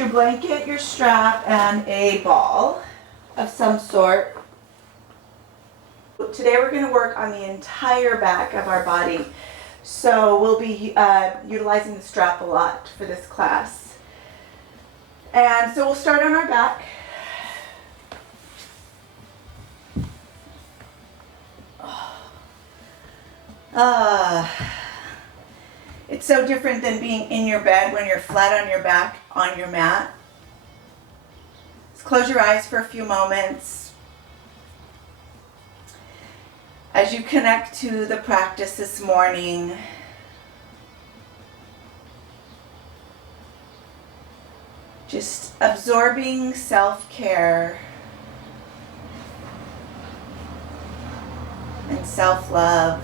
your blanket, your strap, and a ball of some sort. Today we're going to work on the entire back of our body. So we'll be utilizing the strap a lot for this class. And so we'll start on our back. It's so different than being in your bed when you're flat on your back on your mat. Just close your eyes for a few moments. As you connect to the practice this morning, just absorbing self-care and self-love.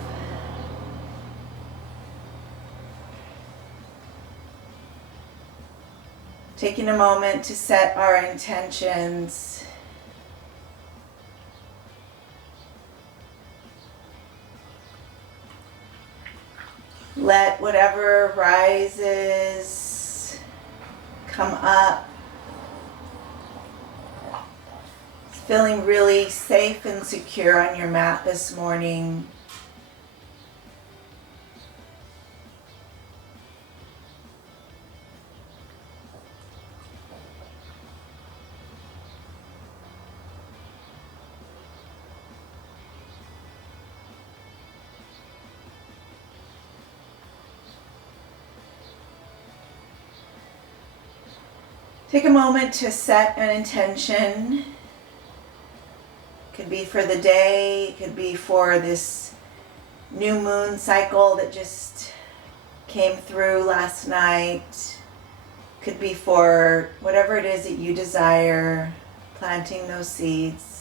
Taking a moment to set our intentions. Let whatever rises come up. Feeling really safe and secure on your mat this morning. Take a moment to set an intention. It could be for the day, it could be for this new moon cycle that just came through last night. It could be for whatever it is that you desire, planting those seeds.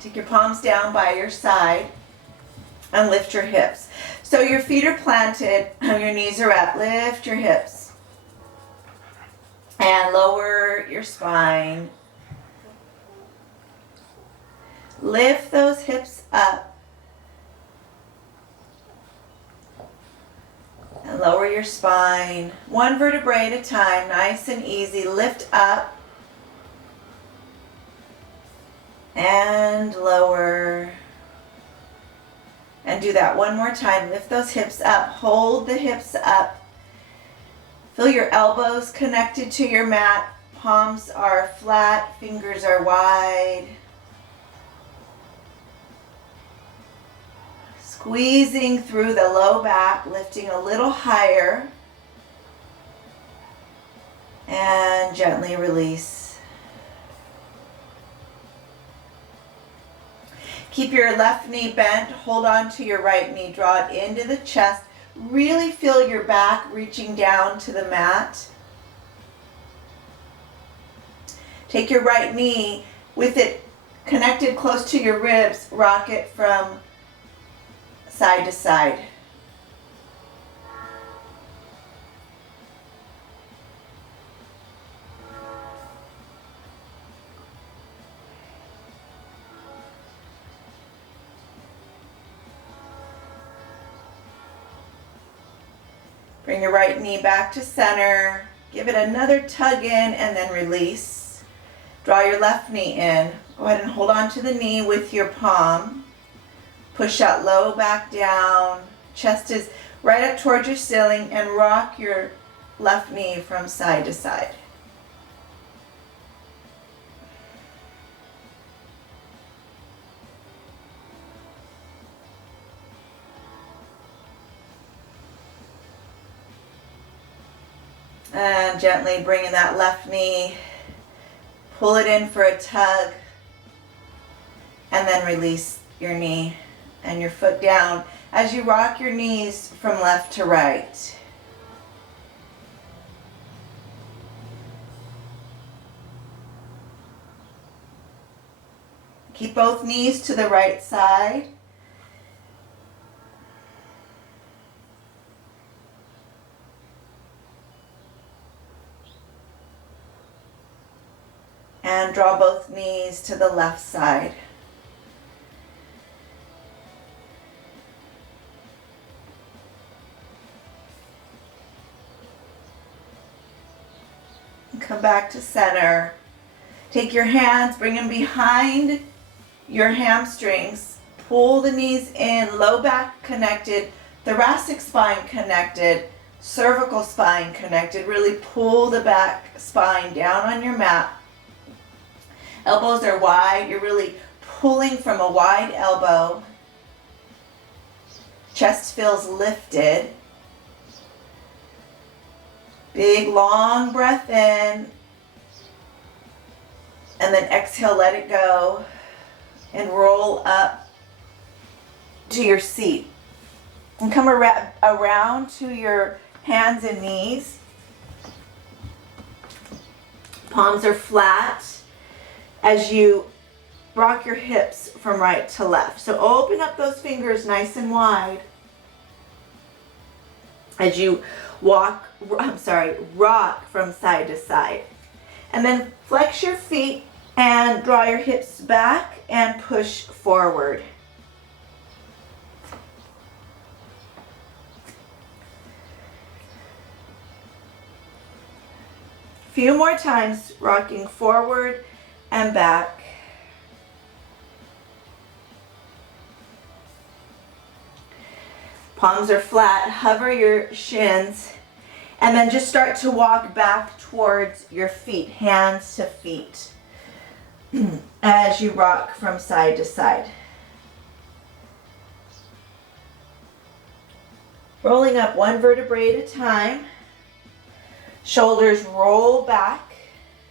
Take your palms down by your side and lift your hips. So your feet are planted, your knees are up. Lift your hips and lower your spine. Lift those hips up and lower your spine. One vertebrae at a time, nice and easy. Lift up and lower. And do that one more time. Lift those hips up. Hold the hips up. Feel your elbows connected to your mat. Palms are flat. Fingers are wide. Squeezing through the low back. Lifting a little higher. And gently release. Keep your left knee bent, hold on to your right knee, draw it into the chest. Really feel your back reaching down to the mat. Take your right knee, with it connected close to your ribs, rock it from side to side. Bring your right knee back to center. Give it another tug in and then release. Draw your left knee in. Go ahead and hold on to the knee with your palm. Push that low back down. Chest is right up towards your ceiling and rock your left knee from side to side. And gently bring in that left knee, pull it in for a tug, and then release your knee and your foot down as you rock your knees from left to right. Keep both knees to the right side. And draw both knees to the left side. come back to center. Take your hands, bring them behind your hamstrings. Pull the knees in, low back connected, thoracic spine connected, cervical spine connected. Really pull the back spine down on your mat. Elbows are wide. You're really pulling from a wide elbow. Chest feels lifted. Big long breath in. And then exhale, let it go. And roll up to your seat. And come around to your hands and knees. Palms are flat as you rock your hips from right to left. So open up those fingers nice and wide as you rock from side to side. And then flex your feet and draw your hips back and push forward. Few more times, rocking forward and back. Palms are flat, hover your shins, and then just start to walk back towards your feet, hands to feet, as you rock from side to side. Rolling up one vertebrae at a time. Shoulders roll back,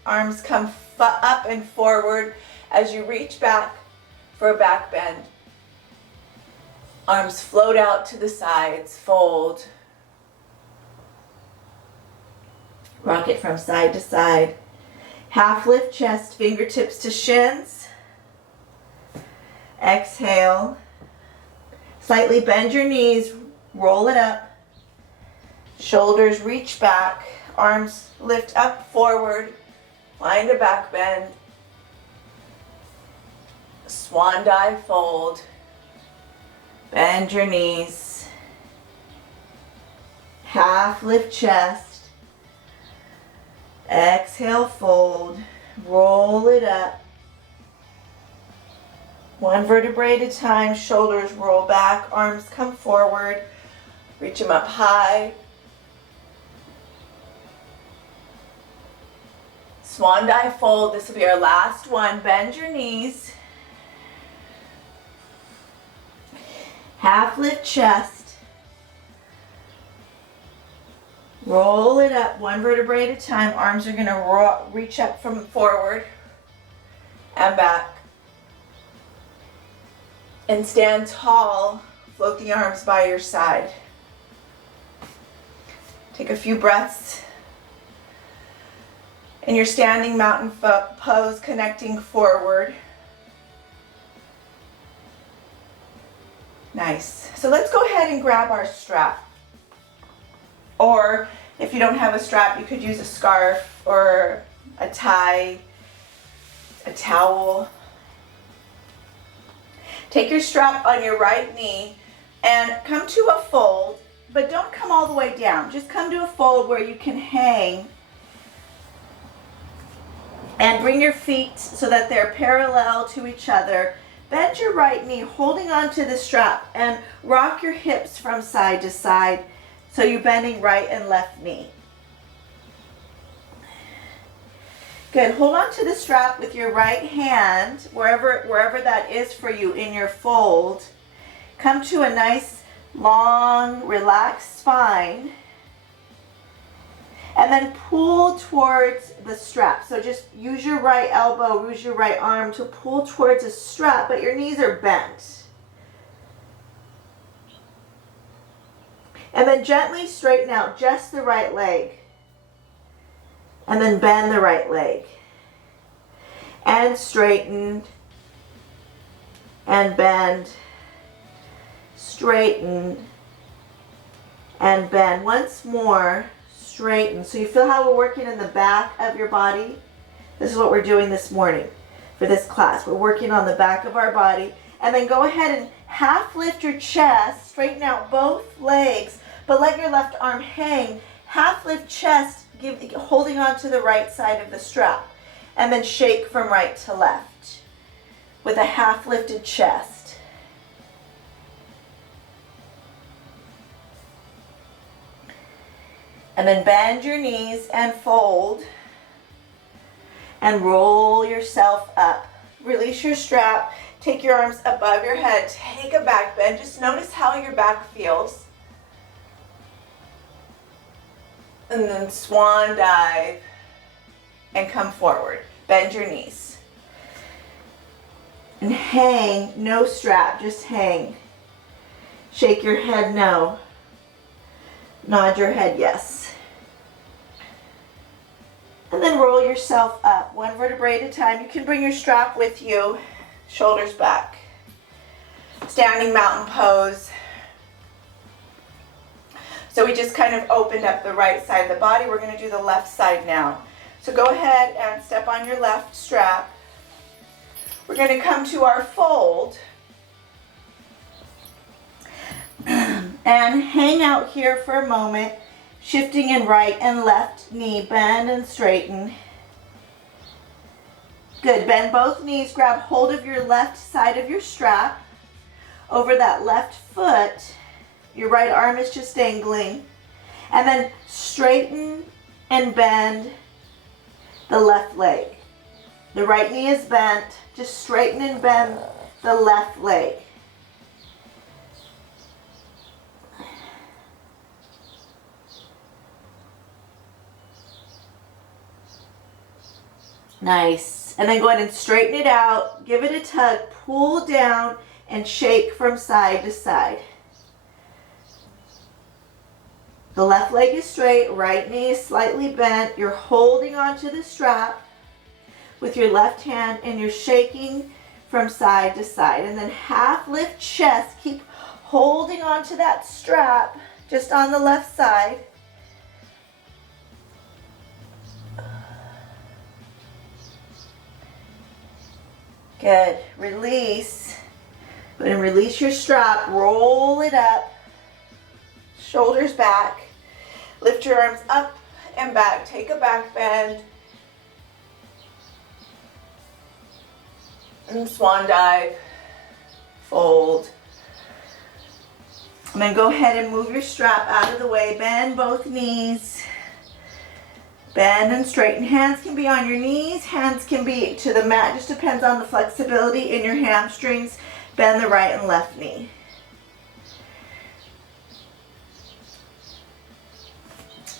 arms come up and forward as you reach back for a back bend. Arms float out to the sides, fold. Rock it from side to side. Half lift chest, fingertips to shins. Exhale. Slightly bend your knees, roll it up. Shoulders reach back. Arms lift up, forward, find a back bend, swan dive fold, bend your knees, half lift chest, exhale fold, roll it up, one vertebrae at a time, shoulders roll back, arms come forward, reach them up high. Swan dive fold, this will be our last one. Bend your knees. Half lift chest. Roll it up one vertebrae at a time. Arms are gonna reach up from forward and back. And stand tall, float the arms by your side. Take a few breaths. In your standing mountain pose, connecting forward. Nice. So let's go ahead and grab our strap. Or if you don't have a strap, you could use a scarf or a tie, a towel. Take your strap on your right knee and come to a fold, but don't come all the way down. Just come to a fold where you can hang. And bring your feet so that they're parallel to each other. Bend your right knee, holding onto the strap, and rock your hips from side to side so you're bending right and left knee. Good. Hold on to the strap with your right hand, wherever that is for you in your fold. Come to a nice, long, relaxed spine. And then pull towards the strap. So just use your right elbow, use your right arm to pull towards the strap, but your knees are bent. And then gently straighten out just the right leg. And then bend the right leg. And straighten. And bend. Straighten. And bend. Once more. Straighten. So you feel how we're working in the back of your body? This is what we're doing this morning for this class. We're working on the back of our body. And then go ahead and half lift your chest, straighten out both legs, but let your left arm hang. Half lift chest, holding on to the right side of the strap. And then shake from right to left with a half lifted chest. And then bend your knees and fold and roll yourself up. Release your strap. Take your arms above your head. Take a back bend. Just notice how your back feels. And then swan dive and come forward. Bend your knees. And hang, no strap, just hang. Shake your head no. Nod your head yes. And then roll yourself up, one vertebrae at a time. You can bring your strap with you, shoulders back. Standing mountain pose. So we just kind of opened up the right side of the body. We're going to do the left side now. So go ahead and step on your left strap. We're going to come to our fold. And hang out here for a moment, shifting in right and left knee. Bend and straighten. Good. Bend both knees. Grab hold of your left side of your strap. Over that left foot. Your right arm is just dangling. And then straighten and bend the left leg. The right knee is bent. Just straighten and bend the left leg. Nice. And then go ahead and straighten it out. Give it a tug. Pull down and shake from side to side. The left leg is straight, right knee is slightly bent. You're holding onto the strap with your left hand and you're shaking from side to side. And then half lift chest. Keep holding onto that strap just on the left side. Good. Release. Go ahead and release your strap. Roll it up. Shoulders back. Lift your arms up and back. Take a back bend. And swan dive. Fold. And then go ahead and move your strap out of the way. Bend both knees. Bend and straighten. Hands can be on your knees. Hands can be to the mat. Just depends on the flexibility in your hamstrings. Bend the right and left knee.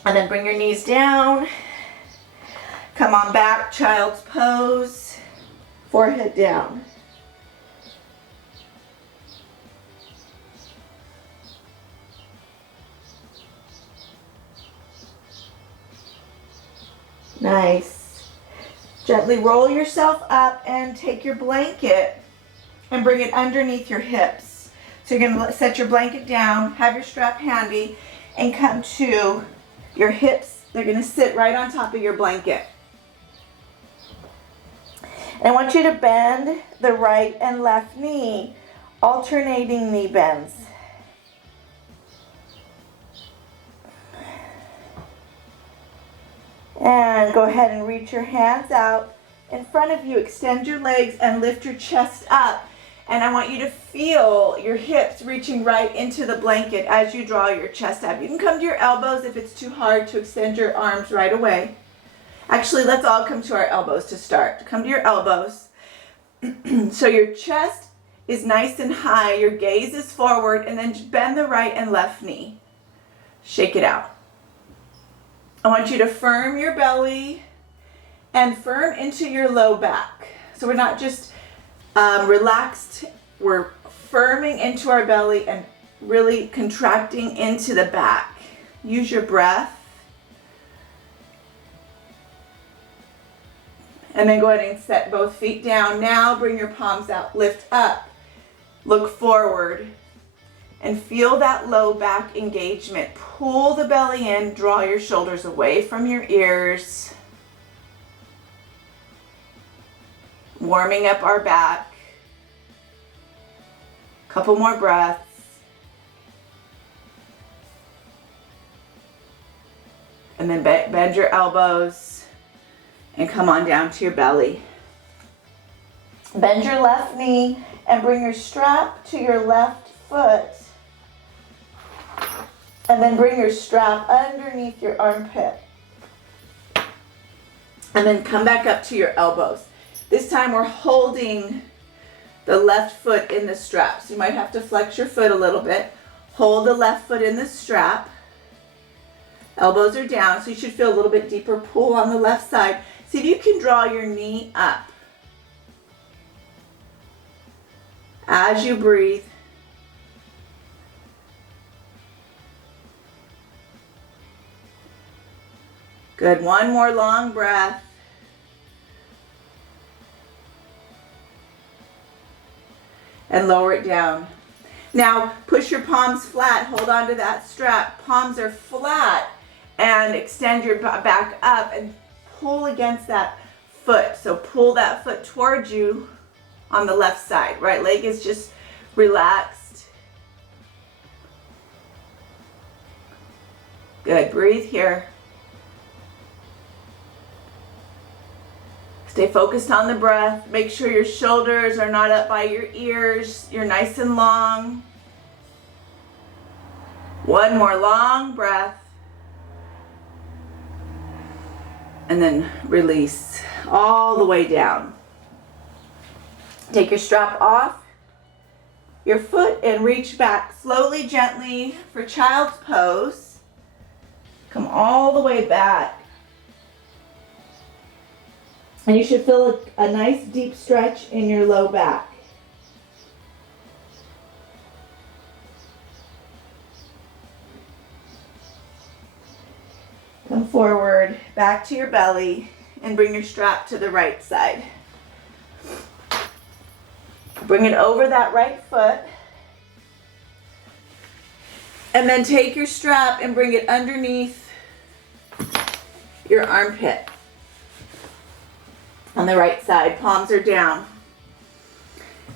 And then bring your knees down. Come on back, child's pose. Forehead down. Nice. Gently roll yourself up and take your blanket and bring it underneath your hips. So you're going to set your blanket down, have your strap handy, and come to your hips. They're going to sit right on top of your blanket. And I want you to bend the right and left knee, alternating knee bends. And go ahead and reach your hands out in front of you. Extend your legs and lift your chest up. And I want you to feel your hips reaching right into the blanket as you draw your chest up. You can come to your elbows if it's too hard to extend your arms right away. Actually, let's all come to our elbows to start. Come to your elbows. So your chest is nice and high. Your gaze is forward. And then bend the right and left knee. Shake it out. I want you to firm your belly and firm into your low back. So we're not just relaxed, we're firming into our belly and really contracting into the back. Use your breath. And then go ahead and set both feet down. Now bring your palms out, lift up, look forward. And feel that low back engagement. Pull the belly in, draw your shoulders away from your ears. Warming up our back. Couple more breaths. And then bend your elbows and come on down to your belly. Bend your left knee and bring your strap to your left foot. And then bring your strap underneath your armpit. And then come back up to your elbows. This time we're holding the left foot in the strap. So you might have to flex your foot a little bit. Hold the left foot in the strap. Elbows are down, so you should feel a little bit deeper pull on the left side. See if you can draw your knee up. As you breathe. Good, one more long breath. And lower it down. Now push your palms flat, hold on to that strap. Palms are flat and extend your back up and pull against that foot. So pull that foot towards you on the left side. Right leg is just relaxed. Good, breathe here. Stay focused on the breath. Make sure your shoulders are not up by your ears. You're nice and long. One more long breath. And then release all the way down. Take your strap off your foot and reach back slowly, gently for child's pose. Come all the way back. And you should feel a nice deep stretch in your low back. Come forward, back to your belly, and bring your strap to the right side. Bring it over that right foot. And then take your strap and bring it underneath your armpit. On the right side, palms are down.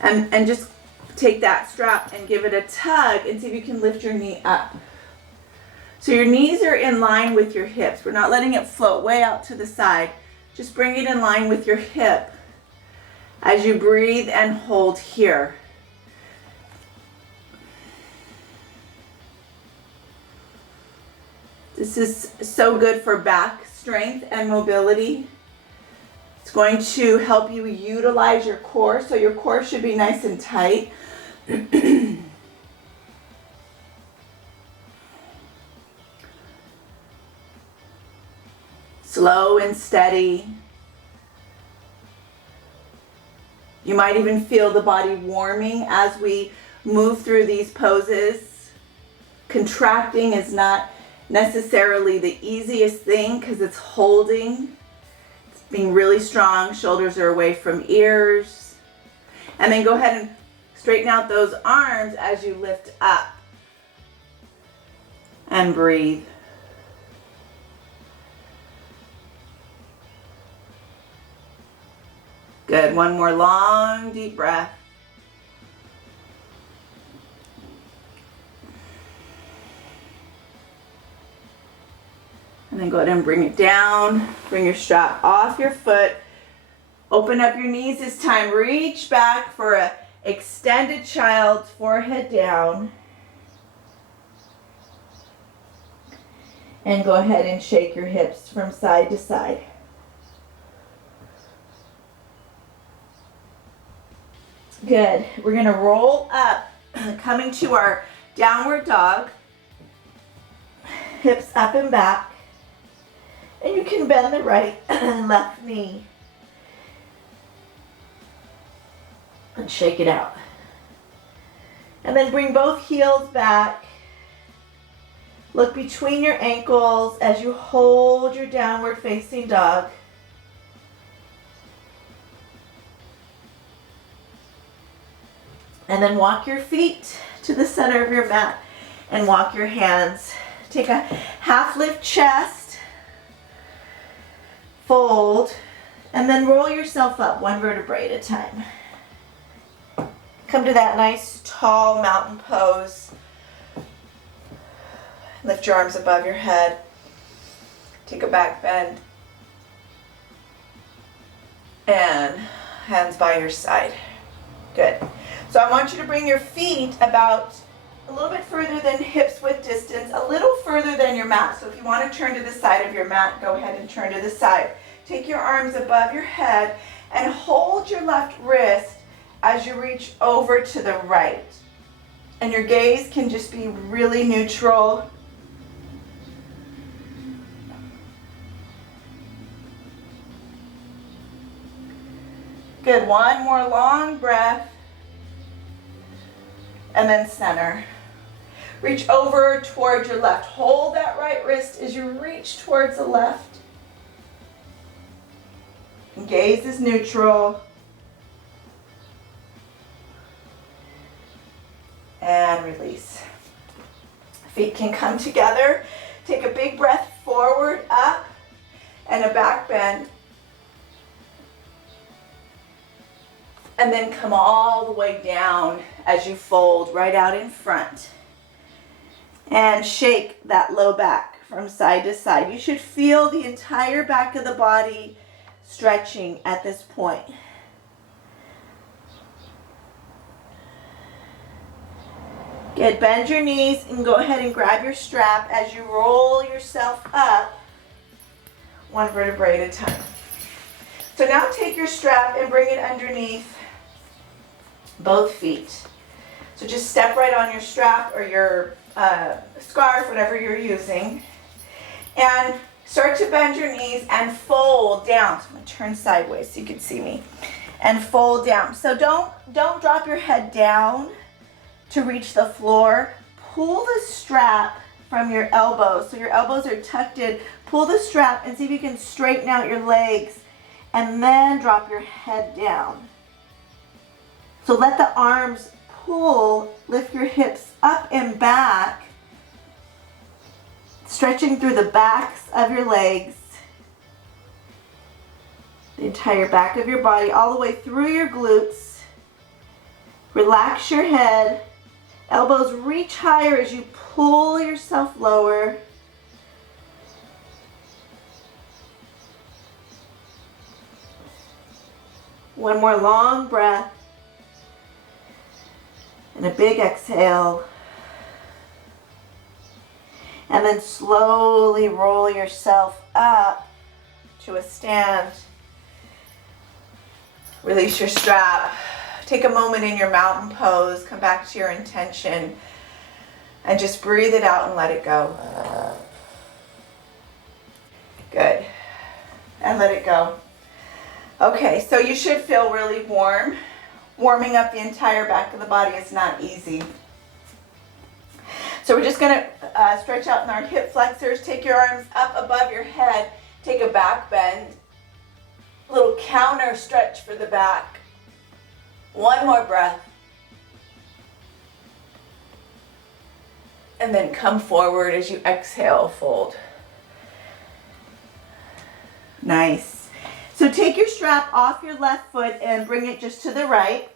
And just take that strap and give it a tug and see if you can lift your knee up. So your knees are in line with your hips. We're not letting it float way out to the side. Just bring it in line with your hip as you breathe and hold here. This is so good for back strength and mobility. It's going to help you utilize your core, so your core should be nice and tight. Slow and steady. You might even feel the body warming as we move through these poses. Contracting is not necessarily the easiest thing because it's holding. It's being really strong. Shoulders are away from ears. And then go ahead and straighten out those arms as you lift up. And breathe. Good. One more long, deep breath. And then go ahead and bring it down. Bring your strap off your foot. Open up your knees this time. Reach back for an extended child's forehead down. And go ahead and shake your hips from side to side. Good. We're going to roll up, coming to our downward dog. Hips up and back. And you can bend the right and left knee. And shake it out. And then bring both heels back. Look between your ankles as you hold your downward facing dog. And then walk your feet to the center of your mat and walk your hands. Take a half lift chest, fold, and then roll yourself up one vertebrae at a time. Come to that nice tall mountain pose. Lift your arms above your head. Take a back bend. And hands by your side. Good. So I want you to bring your feet about a little bit further than hips width distance, a little further than your mat. So if you want to turn to the side of your mat, go ahead and turn to the side. Take your arms above your head and hold your left wrist as you reach over to the right. And your gaze can just be really neutral. Good, one more long breath. And then center. Reach over towards your left. Hold that right wrist as you reach towards the left. Gaze is neutral. And release. Feet can come together. Take a big breath forward, up, and a back bend. And then come all the way down as you fold right out in front. And shake that low back from side to side. You should feel the entire back of the body stretching at this point. Good, bend your knees and go ahead and grab your strap as you roll yourself up one vertebrae at a time. So now take your strap and bring it underneath both feet. So just step right on your strap or your scarf, whatever you're using, and start to bend your knees and fold down. So I'm going to turn sideways so you can see me. And fold down. So don't drop your head down to reach the floor. Pull the strap from your elbows. So your elbows are tucked in. Pull the strap and see if you can straighten out your legs and then drop your head down. So let the arms pull, lift your hips up and back, stretching through the backs of your legs, the entire back of your body, all the way through your glutes. Relax your head. Elbows reach higher as you pull yourself lower. One more long breath. And a big exhale. And then slowly roll yourself up to a stand. Release your strap. Take a moment in your mountain pose. Come back to your intention. And just breathe it out and let it go. Good. And let it go. Okay, so you should feel really warm. Warming up the entire back of the body is not easy. So we're just going to stretch out in our hip flexors. Take your arms up above your head. Take a back bend. A little counter stretch for the back. One more breath. And then come forward as you exhale, fold. Nice. So take your strap off your left foot and bring it just to the right.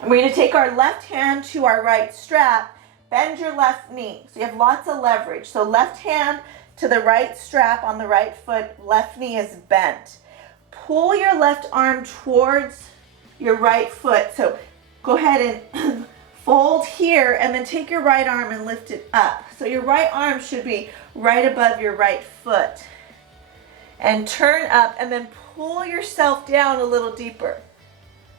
And we're going to take our left hand to our right strap. Bend your left knee. So you have lots of leverage. So left hand to the right strap on the right foot. Left knee is bent. Pull your left arm towards your right foot. So go ahead and fold here and then take your right arm and lift it up. So your right arm should be right above your right foot. And turn up and then pull yourself down a little deeper.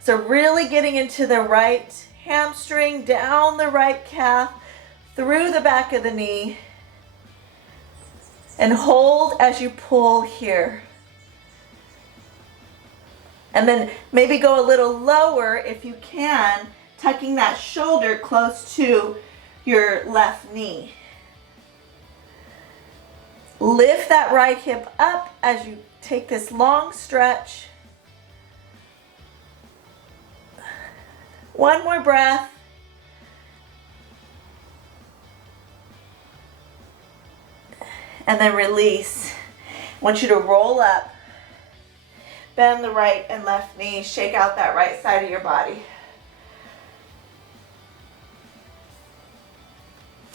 So really getting into the right hamstring, down the right calf, through the back of the knee. And hold as you pull here. And then maybe go a little lower if you can, tucking that shoulder close to your left knee. Lift that right hip up as you take this long stretch. One more breath. And then release. I want you to roll up. Bend the right and left knee. Shake out that right side of your body.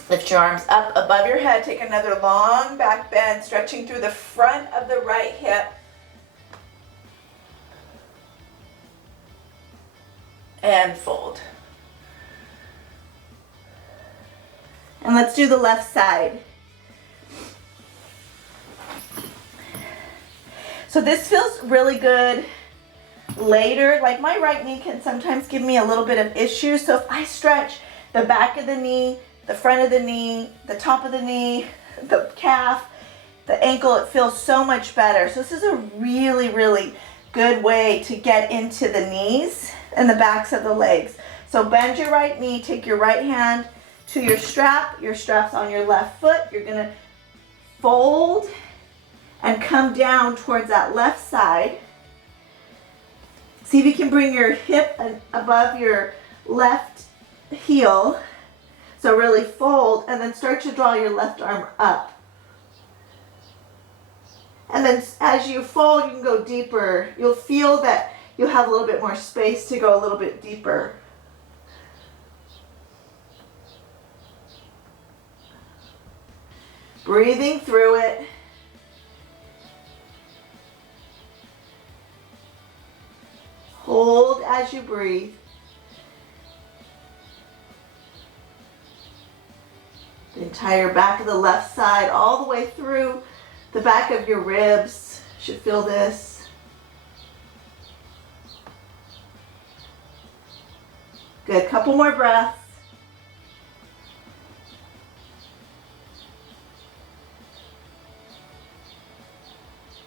Lift your arms up above your head. Take another long back bend, stretching through the front of the right hip. And fold. And let's do the left side. So this feels really good later. Like my right knee can sometimes give me a little bit of issue. So if I stretch the back of the knee, the front of the knee, the top of the knee, the calf, the ankle, it feels so much better. So this is a really, really good way to get into the knees and the backs of the legs. So bend your right knee, take your right hand to your strap's on your left foot. You're gonna fold and come down towards that left side. See if you can bring your hip above your left heel. So really fold and then start to draw your left arm up. And then as you fold, you can go deeper. You'll feel that you'll have a little bit more space to go a little bit deeper. Breathing through it. Hold as you breathe. The entire back of the left side, all the way through the back of your ribs. Should feel this. Good, couple more breaths.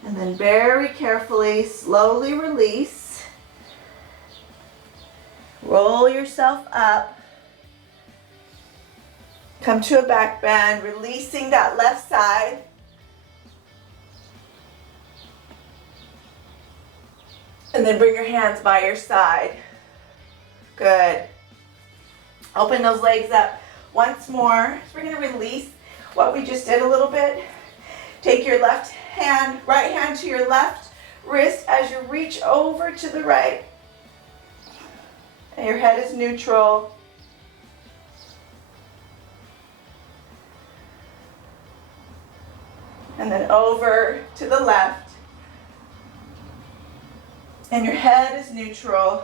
And then very carefully, slowly release. Roll yourself up. Come to a back bend, releasing that left side. And then bring your hands by your side. Good. Open those legs up once more. So we're going to release what we just did a little bit. Take your right hand to your left wrist as you reach over to the right. And your head is neutral. And then over to the left. And your head is neutral.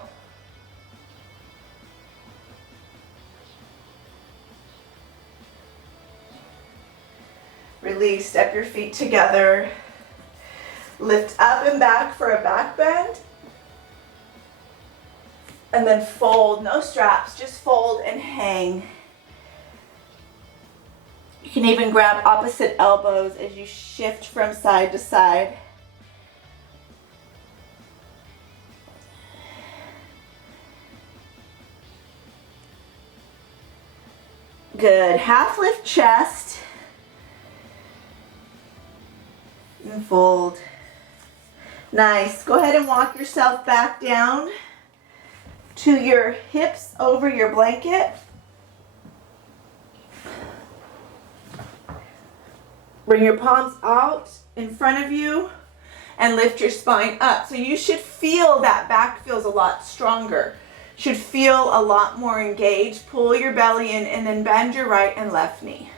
Release, step your feet together. Lift up and back for a back bend. And then fold, no straps, just fold and hang. You can even grab opposite elbows as you shift from side to side. Good, half lift chest. And fold. Nice, go ahead and walk yourself back down to your hips over your blanket. Bring your palms out in front of you and lift your spine up. So you should feel that back feels a lot stronger. Should feel a lot more engaged. Pull your belly in and then bend your right and left knee.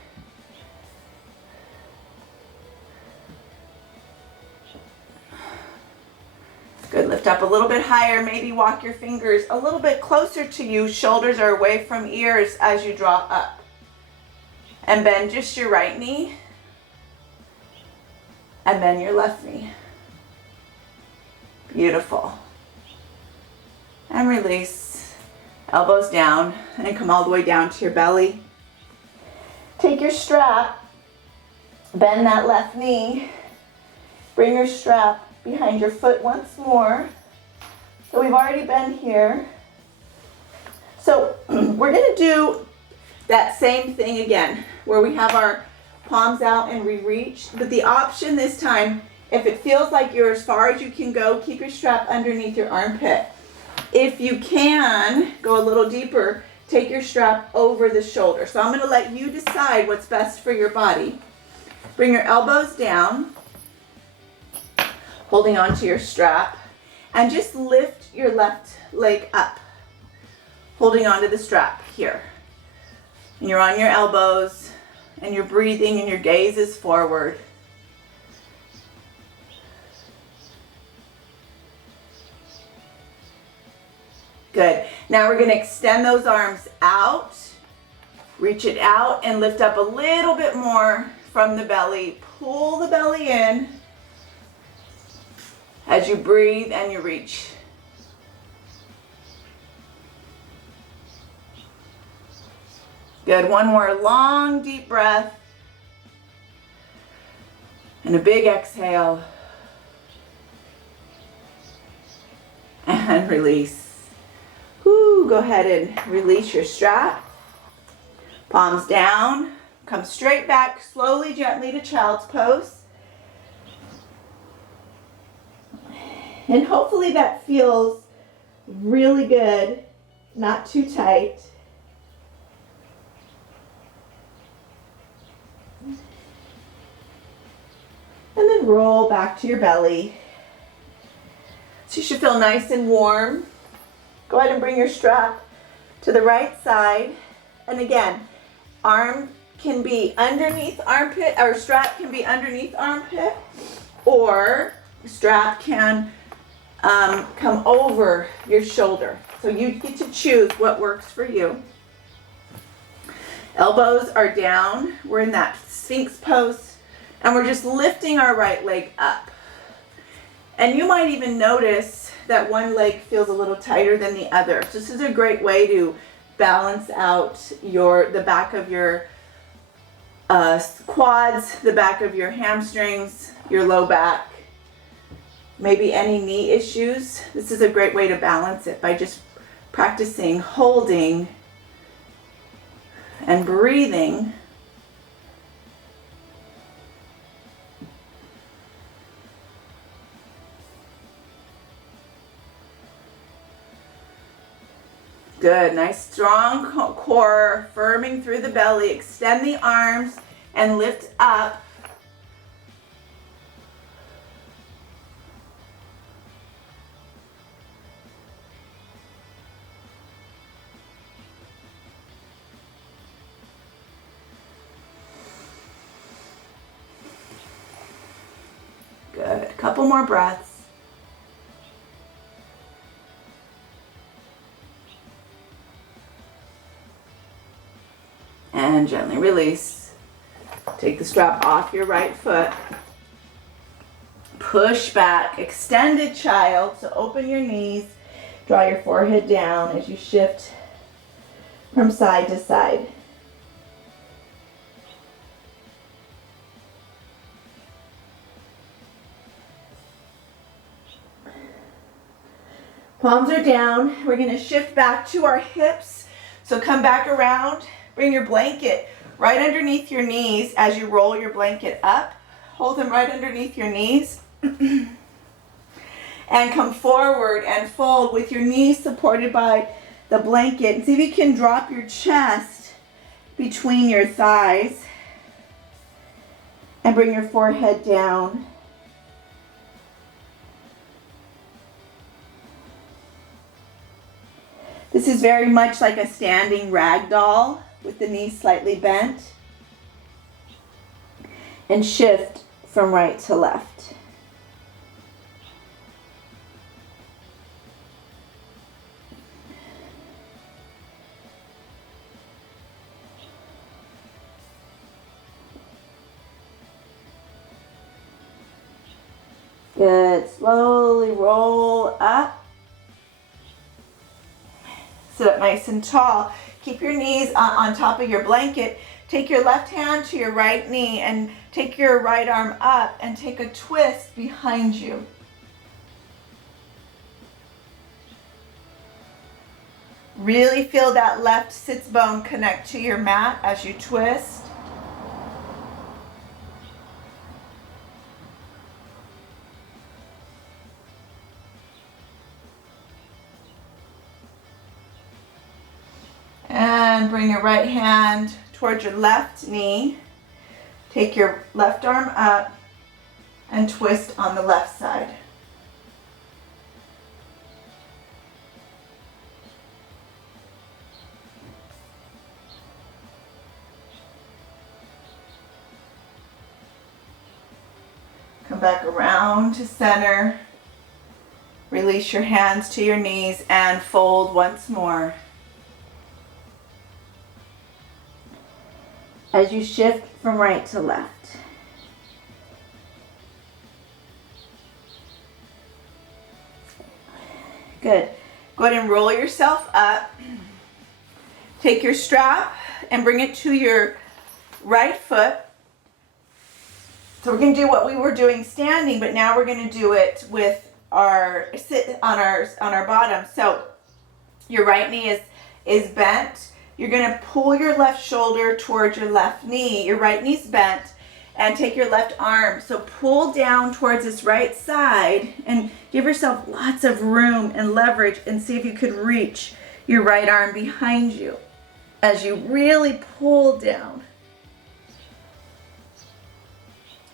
Good, lift up a little bit higher. Maybe walk your fingers a little bit closer to you. Shoulders are away from ears as you draw up. And bend just your right knee. And then your left knee. Beautiful. And release. Elbows down and come all the way down to your belly. Take your strap. Bend that left knee. Bring your strap behind your foot once more. So we've already been here. So we're going to do that same thing again, where we have our palms out and we reach. But the option this time, if it feels like you're as far as you can go, keep your strap underneath your armpit. If you can go a little deeper, take your strap over the shoulder. So I'm going to let you decide what's best for your body. Bring your elbows down, holding onto your strap, and just lift your left leg up, holding onto the strap here. And you're on your elbows. and you're breathing and your gaze is forward. Good. Now we're going to extend those arms out, reach it out, and lift up a little bit more from the belly. Pull the belly in as you breathe and you reach. Good. One more long, deep breath. And a big exhale. And release. Woo, go ahead and release your strap. Palms down. Come straight back, slowly, gently to child's pose. And hopefully that feels really good, not too tight. And then roll back to your belly. So you should feel nice and warm. Go ahead and bring your strap to the right side. And again, arm can be underneath armpit, or strap can be underneath armpit, or strap can come over your shoulder. So you get to choose what works for you. Elbows are down. We're in that Sphinx pose. And we're just lifting our right leg up. And you might even notice that one leg feels a little tighter than the other. So this is a great way to balance out the back of your quads, the back of your hamstrings, your low back, maybe any knee issues. This is a great way to balance it by just practicing holding and breathing. Good, nice strong core, firming through the belly. Extend the arms and lift up. Good, couple more breaths. And gently release. Take the strap off your right foot. Push back, extended child. So open your knees, draw your forehead down as you shift from side to side. Palms are down. We're going to shift back to our hips. So come back around. Bring your blanket right underneath your knees as you roll your blanket up. Hold them right underneath your knees. And come forward and fold with your knees supported by the blanket. And see if you can drop your chest between your thighs. And bring your forehead down. This is very much like a standing rag doll, with the knees slightly bent, and shift from right to left. Good, slowly roll up. Sit up nice and tall. Keep your knees on top of your blanket. Take your left hand to your right knee and take your right arm up and take a twist behind you. Really feel that left sits bone connect to your mat as you twist. And bring your right hand towards your left knee. Take your left arm up and twist on the left side. Come back around to center. Release your hands to your knees and fold once more. As you shift from right to left. Good. Go ahead and roll yourself up. Take your strap and bring it to your right foot. So we're going to do what we were doing standing, but now we're going to do it with our sit on our bottom. So your right knee is bent. You're going to pull your left shoulder towards your left knee. Your right knee's bent, and take your left arm. So pull down towards this right side and give yourself lots of room and leverage, and see if you could reach your right arm behind you as you really pull down.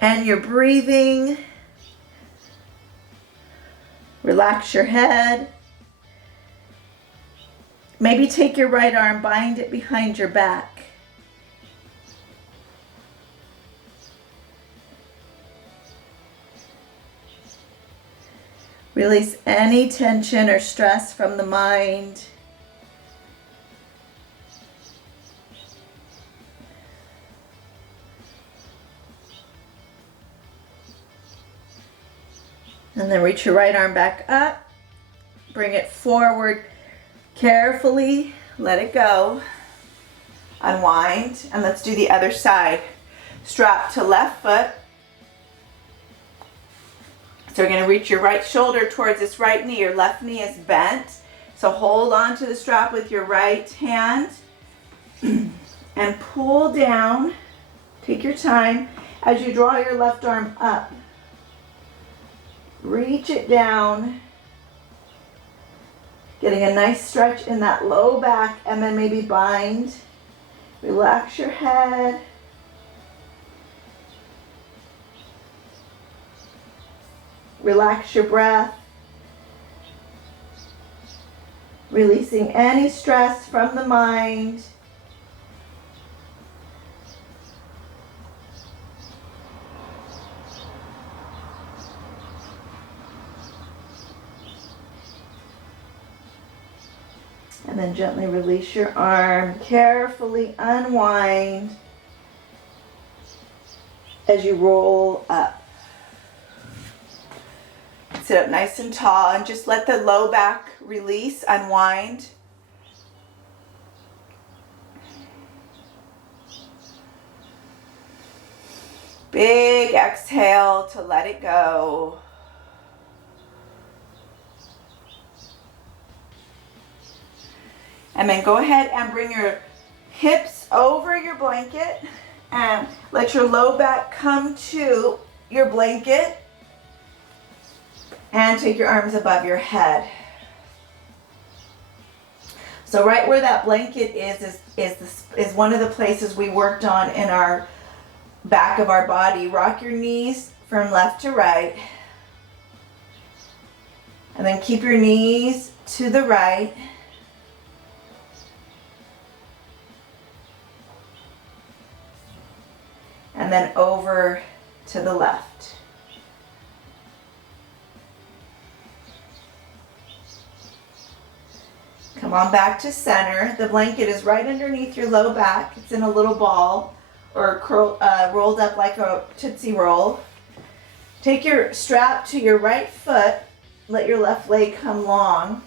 And you're breathing. Relax your head. Maybe take your right arm, bind it behind your back. Release any tension or stress from the mind. And then reach your right arm back up. Bring it forward carefully. Let it go. Unwind. And let's do the other side. Strap to left foot. So we're going to reach your right shoulder towards this right knee. Your left knee is bent. So hold on to the strap with your right hand and pull down. Take your time as you draw your left arm up. Reach it down. Getting a nice stretch in that low back, and then maybe bind. Relax your head. Relax your breath. Releasing any stress from the mind. And then gently release your arm. Carefully unwind as you roll up. Sit up nice and tall and just let the low back release, unwind. Big exhale to let it go. And then go ahead and bring your hips over your blanket and let your low back come to your blanket. And take your arms above your head. So right where that blanket is one of the places we worked on in our back of our body. Rock your knees from left to right. And then keep your knees to the right. And then over to the left. Come on back to center. The blanket is right underneath your low back. It's in a little ball or rolled up like a Tootsie Roll. Take your strap to your right foot. Let your left leg come long.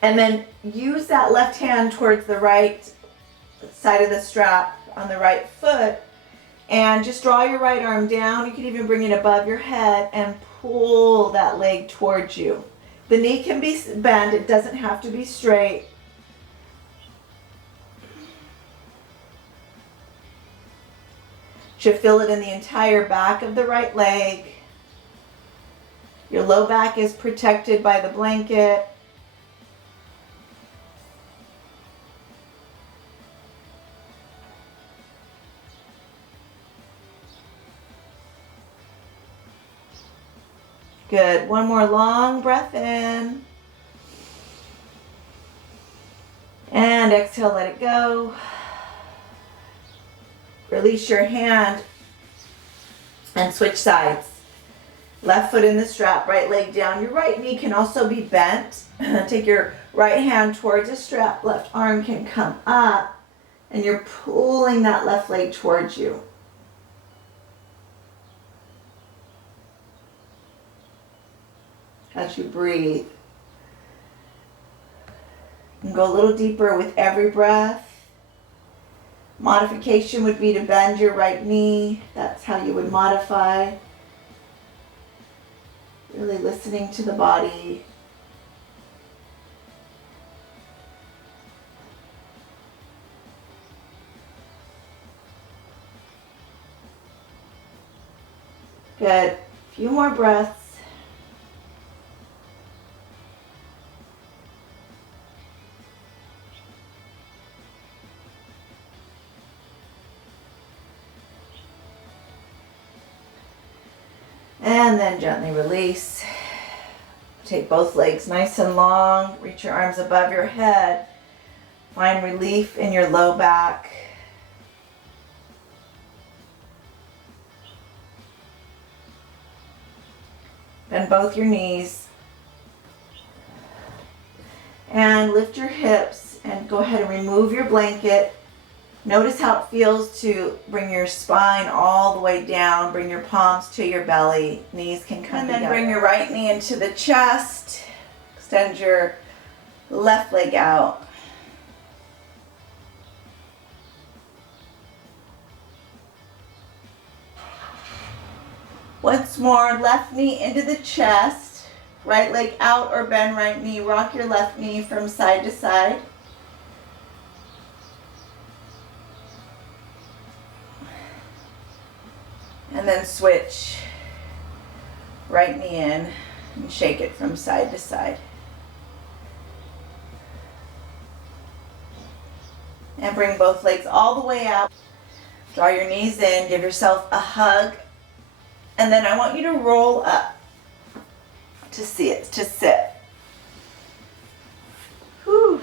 And then use that left hand towards the right side of the strap on the right foot. And just draw your right arm down. You can even bring it above your head and pull that leg towards you. The knee can be bent, it doesn't have to be straight. Should feel it in the entire back of the right leg. Your low back is protected by the blanket. Good. One more long breath in. And exhale, let it go. Release your hand And switch sides. Left foot in the strap, right leg down. Your right knee can also be bent. Take your right hand towards the strap, left arm can come up, and you're pulling that left leg towards you. As you breathe. You can go a little deeper with every breath. Modification would be to bend your right knee. That's how you would modify. Really listening to the body. Good. A few more breaths. And then gently release. Take both legs nice and long. Reach your arms above your head. Find relief in your low back. Bend both your knees. And lift your hips and go ahead and remove your blanket. Notice how it feels to bring your spine all the way down. Bring your palms to your belly. Knees can come together. And then bring your right knee into the chest. Extend your left leg out. Once more, left knee into the chest. Right leg out or bend right knee. Rock your left knee from side to side. And then switch right knee in and shake it from side to side. And bring both legs all the way out. Draw your knees in, give yourself a hug. And then I want you to roll up to sit. Whew.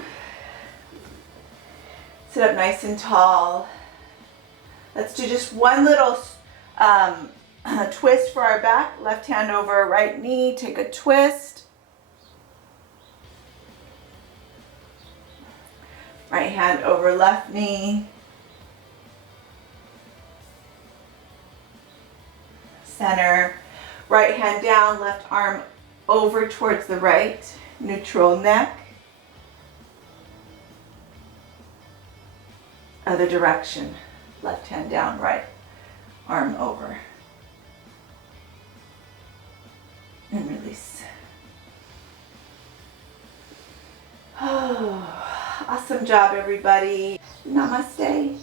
Sit up nice and tall. Let's do just one little twist for our back. Left hand over right knee. Take a twist. Right hand over left knee. Center. Right hand down. Left arm over towards the right. Neutral neck. Other direction. Left hand down. Right arm over. And release. Oh, awesome job, everybody. Namaste.